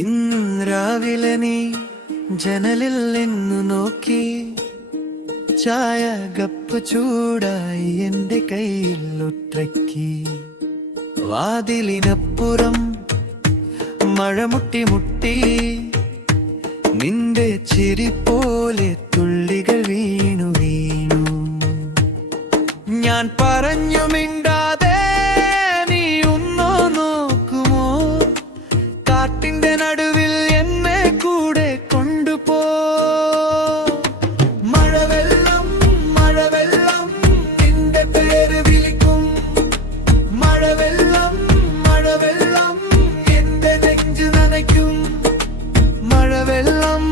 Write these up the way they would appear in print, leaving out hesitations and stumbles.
ഇന്ന് രാവിലെ നീ ജനലിൽ നിന്നു നോക്കി, ചായ കപ്പ് ചൂടായി എന്റെ കയ്യിൽ ഒറ്റയ്ക്ക്. വാതിലിനപ്പുറം മഴ മുട്ടി മുട്ടി, നിന്റെ ചിരി പോലെ തുള്ളികൾ വീണു വീണു. ഞാൻ പറഞ്ഞു മിണ്ടാതെ നീ ഒന്നോ നോക്കുമോ, കാട്ടിന്റെ നടുവിൽ എന്നെ കൂടെ കൊണ്ടുപോ. മഴവെള്ളം മഴവെള്ളം നിന്റെ പേര് വിളിക്കും, മഴവെള്ളം മഴവെള്ളം എന്റെ നെഞ്ചു നനയ്ക്കും. മഴവെള്ളം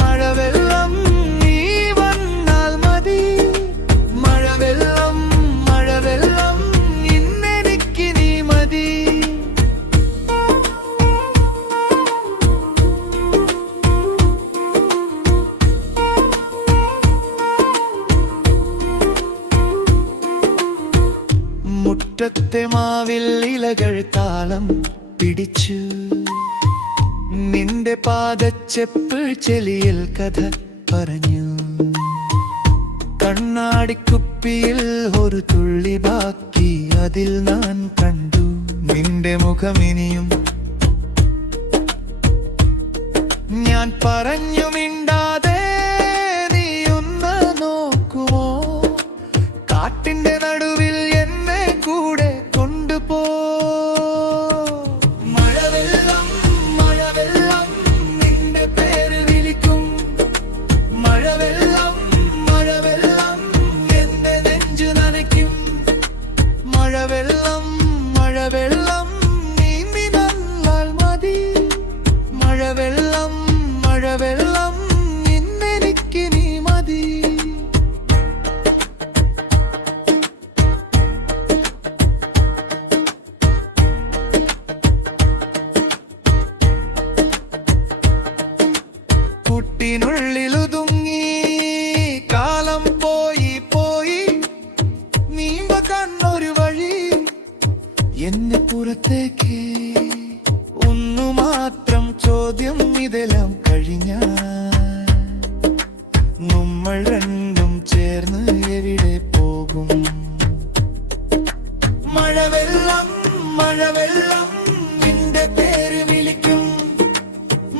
മഴവെള്ളം നീ വന്നാൽ മതി, മഴവെള്ളം മഴവെള്ളം ഇന്നെനിക്ക് നീ മതി. മുറ്റത്തെ മാവിൽ ഇലകൾ താളം പിടിച്ചു, നിന്റെ പാദച്ചെപ്പ് ചെളിയിൽ കഥ പറഞ്ഞു. കണ്ണാടിക്കുപ്പിയിൽ ഒരു തുള്ളി ബാക്കി, അതിൽ ഞാൻ കണ്ടു നിന്റെ മുഖമിനിയും. ഞാൻ പറഞ്ഞു മിണ്ടാതെ നീ ഒന്ന് നോക്കുമോ, കാട്ടിന്റെ നടുവിൽ എന്നെ കൂടെ കൊണ്ടുപോ. മഴവെള്ളം മഴവെള്ളം നിന്റെ പേര് വിളിക്കും, മഴവെള്ളം മഴവെള്ളം എന്റെ നെഞ്ചു നനയ്ക്കും. മഴവെള്ളം മഴവെള്ളം നീന്തി നന്നാൽ മതി, മഴവെള്ളം മഴവെള്ളം ഇന്നെനിക്ക് നീ മതി. കുട്ടിനുള്ളിലുതുങ്ങി കാലം പോയി പോയി, നീണ്ട കണ്ണൊരു വഴി എന്നെ പുറത്തേക്ക്. ഒന്നു മാത്രം ചോദ്യം, ഇതെല്ലാം കഴിഞ്ഞ നമ്മൾ രണ്ടും ചേർന്ന് എവിടെ പോകും? മഴവെള്ളം മഴവെള്ളം നിന്റെ പേര് വിളിക്കും,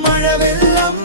മഴവെള്ളം